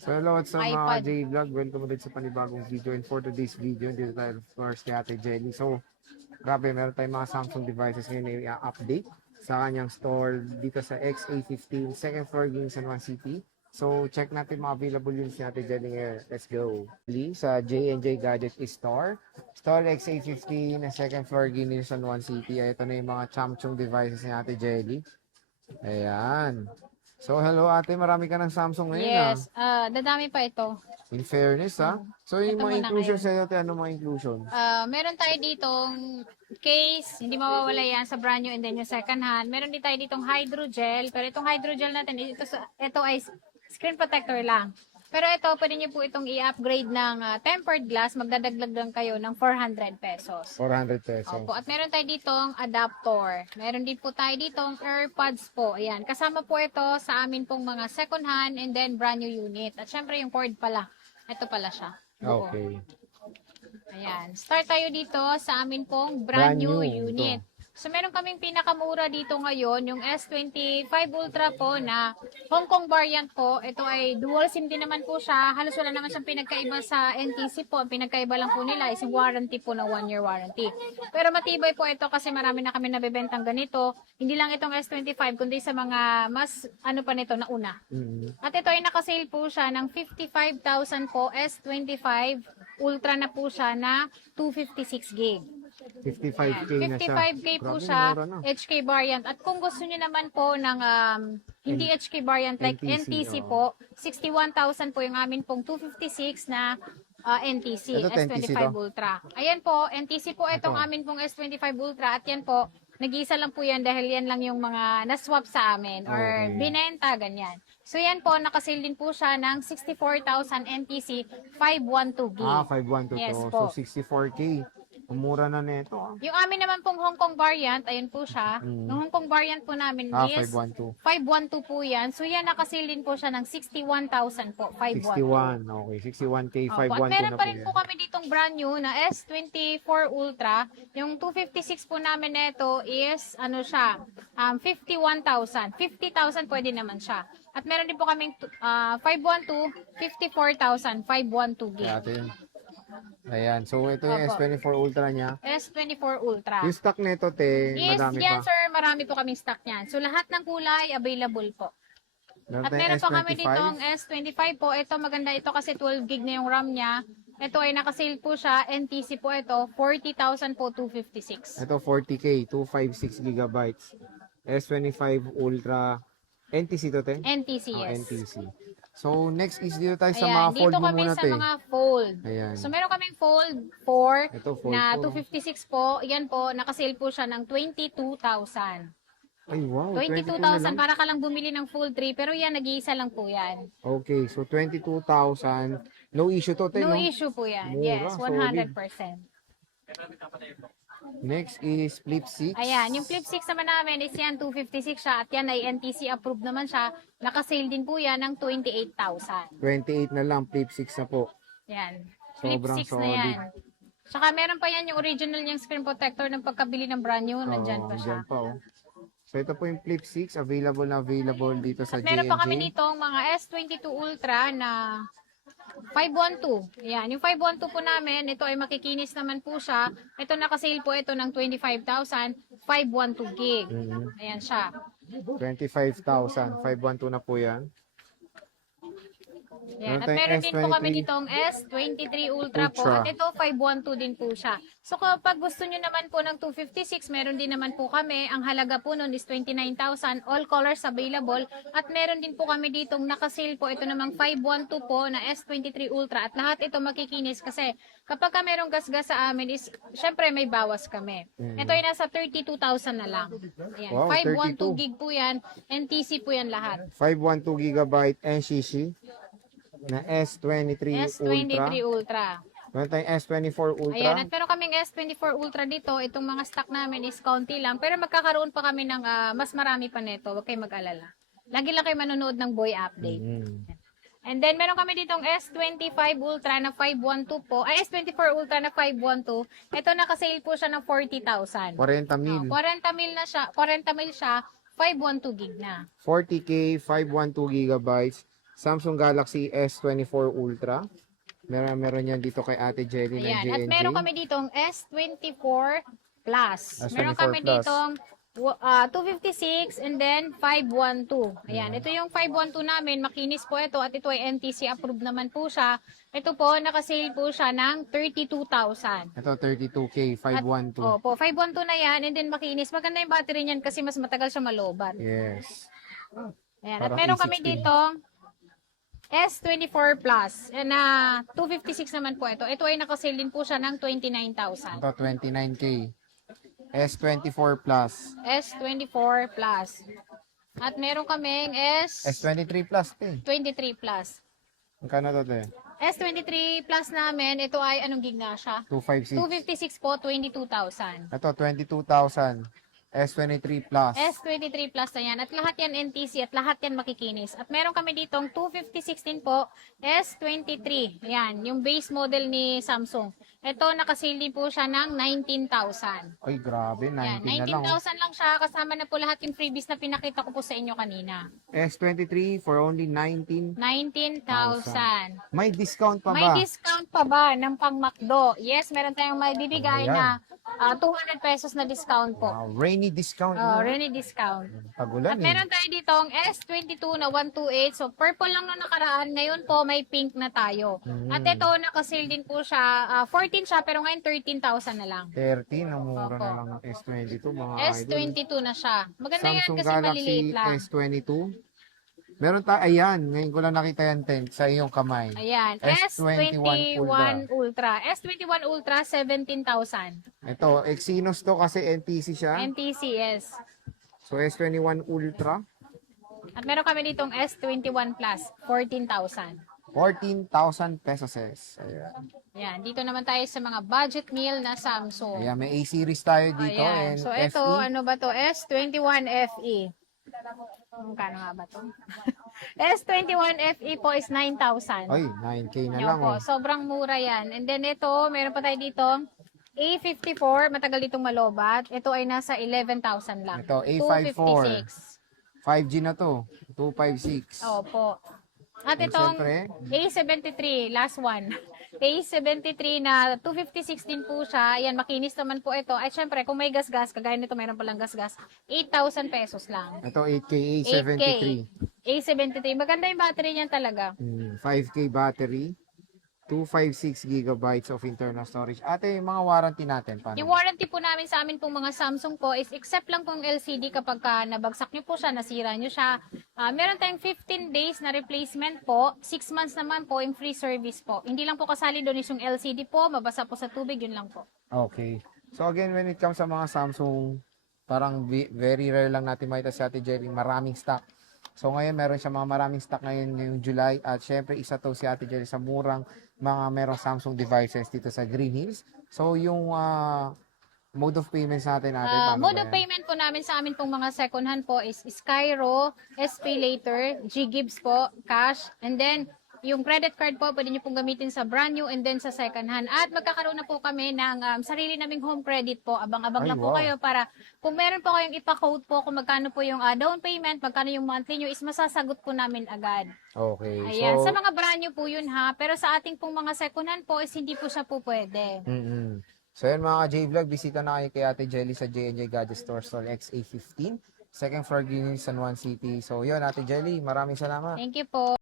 So hello, what's up mga iPad. J-Vlog? Welcome ulit sa panibagong video, and for today's video, dito tayo of course kay Ate Jenny. So, grabe, meron tayong mga Samsung devices ngayon na i-update sa kanyang store dito sa XA15, second floor in San Juan City. So, check natin mga available yun si Ate Jenny ngayon. Let's go. Sa J&J Gadget Store. Store XA15 na second floor in San Juan City. Ito na yung mga Samsung devices ni Ate Jenny. Ayan. So, hello ate, marami ka ng Samsung ngayon ah. Yes, dadami pa ito. In fairness ha. So, yung Ito mga muna inclusion ngayon. sa'yo, ate, ano mga inclusion? Meron tayo ditong case, hindi mawawala yan sa brand new and then yung second hand. Meron din tayo ditong hydrogel, pero itong hydrogel natin, ito ay screen protector lang. Pero ito, pwede nyo po itong i-upgrade ng tempered glass, magdadaglag lang kayo ng 400 pesos. 400 pesos. Opo, at meron tayo ditong adapter. Meron din po tayo ditong AirPods po. Ayan, kasama po ito sa amin pong mga second hand and then brand new unit. At syempre yung cord pala. Ito pala siya. Buo. Okay. Ayan. Start tayo dito sa amin pong brand new Ito. unit. So, meron kaming pinakamura dito ngayon, yung S25 Ultra po na Hong Kong variant po. Ito ay dual SIM din naman po siya. Halos wala naman siyang pinagkaiba sa NTC po. Ang pinagkaiba lang po nila is yung warranty po na 1-year warranty. Pero matibay po ito kasi marami na kami nabebentang ganito. Hindi lang itong S25, kundi sa mga mas ano pa nito na una. At ito ay nakasale po siya ng 55,000 po, S25 Ultra na po siya na 256 gig. 55K na siya. 55K po Grabe, siya, mura na. HK variant. At kung gusto niyo naman po ng hindi HK variant like NTC, NTC po, 61,000 po yung amin pong 256 na NTC, Ito, NTC S25 to? Ultra. Ayan po, NTC po itong Ito. amin pong S25 Ultra at yan po, nag-iisa lang po yan dahil yan lang yung mga naswap sa amin or Okay. binenta, ganyan. So yan po, nakasale din po siya ng 64,000 NTC, 512 gig. 512 Yes to. po. So, 64K. Umura na nito ah. Yung amin naman pong Hong Kong variant, ayun po siya. Yung Hong Kong variant po namin is 512. 512 po yan. So yan, nakasil din po siya ng 61,000 po, 512. 61. Okay, 61K, Opo. 512 At meron na pa po rin yan. po kami ditong brand new na S24 Ultra. Yung 256 po namin nito is, ano siya, 51,000. 50,000 pwede naman siya. At meron din po kaming 512, 54,000, 512 gig. Kaya ate yun. Ayan, so ito yung Opo. S24 Ultra niya. S24 Ultra. Yung stock nito, te, Yes, madami yan pa. sir, marami po kaming stock niyan. So lahat ng kulay available po. At tayong meron pa kami S25. ditong S25 po. Ito maganda ito kasi 12 gig na yung RAM niya. Ito ay nakasale po siya. NTC po ito. 40,000 po 256. Ito 40K, 256 gigabytes. S25 Ultra. NTC to, te? NTC, yes. NTC. So, next is dito tayo sa Ayan, mga fold dito mo kami muna, sa te. mga fold. Ayan. So meron kaming fold 4 Ito, fold na 4. 256 po. Yan po, nakasale po siya ng 22,000. Ay, wow. 22 na 22,000 lang. para ka lang bumili ng fold 3 pero yan nag-iisa lang po yan. Okay, so 22,000. No issue to, te, No no? issue po yan. Mura, Yes, 100%. Next is Flip 6. Ayan, yung Flip 6 naman namin is yan, 256 siya at yan ay NTC approved naman siya. Naka-sale din po yan ng 28,000. 28 na lang, Flip 6 na po. Yan. Flip Sobrang 6 na yan. Tsaka meron pa yan yung original niyang screen protector ng pagkabili ng brand new. Nandyan pa siya. Dyan pa, oh. So, ito po yung Flip 6. Available na available dito sa At meron pa kami J&J. dito mga S22 Ultra na 512. Ayan, yung 512 po namin, ito ay makikinis naman po siya. Ito nakasale po ito ng 25,000, 512 gig. Ayan siya. 25,000. 512 na po yan. Yan. Meron At tayong meron din po S23. kami ditong S23 Ultra po. Ultra. At ito, 512 din po siya. So kapag gusto nyo naman po ng 256, meron din naman po kami. Ang halaga po nun is 29,000. All colors available. At meron din po kami ditong nakasale po. Ito namang 512 po na S23 Ultra. At lahat ito makikinis kasi kapag ka merong gasgas sa amin is, syempre may bawas kami. Ito ay nasa 32,000 na lang. Ayan. Wow, 512 32. gig po yan. NTC po yan lahat. 512 gigabyte NCC na S23 S23 Ultra. Ultra. Meron tayong S24 Ultra. Ayan, at meron kaming S24 Ultra dito. Itong mga stock namin is kaunti lang. Pero magkakaroon pa kami ng mas marami pa neto. Huwag kayong mag-alala. Lagi lang kayo manonood ng Boy Update. And then, meron kami ditong S25 Ultra na 512 po. Ay, S24 Ultra na 512. Ito, nakasale po siya ng 40,000. 40 mil. 40 mil na siya. 40 mil siya. 512 gig na. 40K, 512 gigabytes. Samsung Galaxy S24 Ultra. Meron yan dito kay Ate Jelly ng Ayan. J&J. At meron kami ditong S24 Plus. S24 Meron kami Plus. ditong 256 and then 512. Ayan. Ito yung 512 namin. Makinis po ito at ito ay NTC approved naman po siya. Ito po, nakasale po siya ng 32,000. Ito 32K, 512. Opo, 512 na yan and then makinis. Maganda yung battery niyan kasi mas matagal siya malobat. Yes. Ayan. At Parang meron kami E16. dito S24 Plus na 256 naman po ito. Ito ay nakasale din po siya ng 29,000. Ito 29K. S24 Plus. S24 Plus. At meron kaming S23 Plus, te. S23 Plus. Magkano to, te? S23 Plus namin, ito ay anong gig na siya? 256. 256 po, 22,000. Ito 22,000. S23 Plus. S23 Plus na yan. At lahat yan NTC at lahat yan makikinis. At meron kami ditong 256 din po, S23. Yan, yung base model ni Samsung. Ito, nakasale din po siya ng 19,000. Ay, grabe. 19 Yan, na lang. 19,000 lang siya. Kasama na po lahat yung freebies na pinakita ko po sa inyo kanina. S23 for only 19. 19,000. May discount pa May ba? discount pa ba ng pang McDo? Yes, meron tayong may bibigay Ayan. na 200 pesos na discount po. Wow, rainy discount. Really discount. Pagulan At meron tayo dito ang S22 na 128. So, purple lang nung nakaraan. Ngayon po, may pink na tayo. At ito, nakasale din po siya. 14 siya, pero ngayon 13,000 na lang. 13, ang mura Opo. na lang ng S22, mga idol. S22 na siya. Maganda yan Samsung kasi Galaxy maliliit lang. S22. Meron tayo, ayan, ngayon ko lang nakita yan, Ten, sa iyong kamay. Ayan, S21 S21 Ultra. S21 Ultra, 17,000. Ito, Exynos to kasi NTC siya. NTC, yes. So, S21 Ultra, At meron kami ditong S21 Plus, 14,000. 14,000 pesos. Ayan. Ayan, dito naman tayo sa mga budget meal na Samsung. Ayan, may A-series tayo dito. Ayan. And So, ito, FE. ano ba to? S21 FE. Magkano nga ba to? S21 FE po is 9,000. Ay, 9K na Yan lang. po, Oh. sobrang mura yan. And then ito, meron pa tayo dito, A54, matagal ditong malobat. Ito ay nasa 11,000 lang. Ito, A54. 256. 5G na to. 256. Opo. At And itong syempre, A73, last one. A73 na 256 din po siya. Ayan, makinis naman po ito. At syempre, kung may gas-gas, kagaya nito meron palang gas-gas, 8,000 pesos lang. ito 8K, A73. A73. Maganda yung battery niyan talaga. 5K battery. 256 gigabytes of internal storage. Ate, yung mga warranty natin, paano? Yung warranty po namin sa amin pong mga Samsung po is except lang pong LCD kapag ka nabagsak nyo po siya, nasira nyo siya. Meron tayong 15 days na replacement po. 6 months naman po yung free service po. Hindi lang po kasali doon is yung LCD po, mabasa po sa tubig, yun lang po. Okay. So again, when it comes sa mga Samsung, parang very rare lang natin makita si Ate Jelly, maraming stock. So ngayon, meron siya mga maraming stock ngayon ngayong July. At syempre, isa to si Ate Jelly sa murang mga merong Samsung devices dito sa Green Hills. So yung mode of payments natin, Ate, paano Mode ba of yan? payment po namin sa amin pong mga second hand po is Skyro, SPayLater, Ggibbs po, cash, and then yung credit card po, pwede nyo pong gamitin sa brand new and then sa second hand. At magkakaroon na po kami ng sarili naming home credit po. Abang-abang Ay, lang po wow. kayo para kung meron po kayong ipa-quote po kung magkano po yung down payment, magkano yung monthly nyo, is masasagot po namin agad. Okay. Ayan, So, sa mga brand new po yun ha. Pero sa ating pong mga second hand po is hindi po siya po pwede. So yun mga J-Vlog, bisita na kayo kay Ate Jelly sa J&J Gadget Store Stall XA15, second floor Green Hills, San Juan City. So yun, Ate Jelly, maraming salamat. Thank you po.